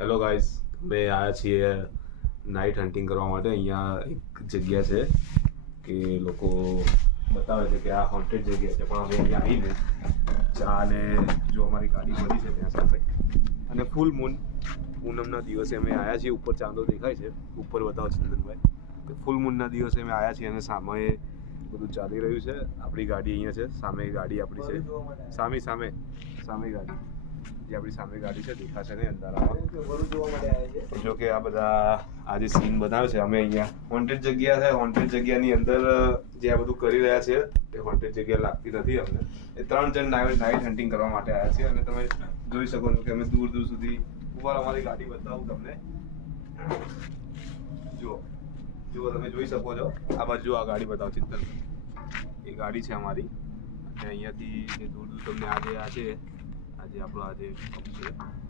Hello guys, અમે આવ્યા છીએ નાઇટ હન્ટિંગ કરવા માટે. અહીંયા એક જગ્યા છે કે લોકો બતાવે છે કે આ હોન્ટેડ જગ્યા છે, પણ અમે અહીંયા આવીને ચા અને જો અમારી ગાડી પડી છે ત્યાં સામે અને ફૂલ પૂનમના દિવસે અમે આવ્યા છીએ. ઉપર ચાંદો દેખાય છે, ઉપર બતાવો ચંદનભાઈ. ફૂલ મૂનના દિવસે અમે આવ્યા છીએ અને સામે બધું ચાલી રહ્યું છે. આપણી ગાડી અહીંયા છે, સામે ગાડી આપણી છે, સામે ગાડી જે આપણી સામે ગાડી છે દેખાશે ને અંધારામાં. જો કે આ બધા આ જે સીન બનાવે છે, અમે અહીંયા હોન્ટેડ જગ્યા છે, હોન્ટેડ જગ્યાની અંદર જે આ બધું કરી રહ્યા છે એ હોન્ટેડ જગ્યા લાગતી નથી અમને. એ 3 જણ નાઇટ હન્ટિંગ કરવા માટે આવ્યા છે અને તમે જોઈ શકો છો કે અમે દૂર સુધી ઉપર અમારી ગાડી બતાવું તમને. જુઓ તમે જોઈ શકો છો, આ બાજુ આ ગાડી બતાવો ચિત્તલ, એ ગાડી છે અમારી. અને અહીંયાથી દૂર તમને આ છે આજે આપણો આજે છે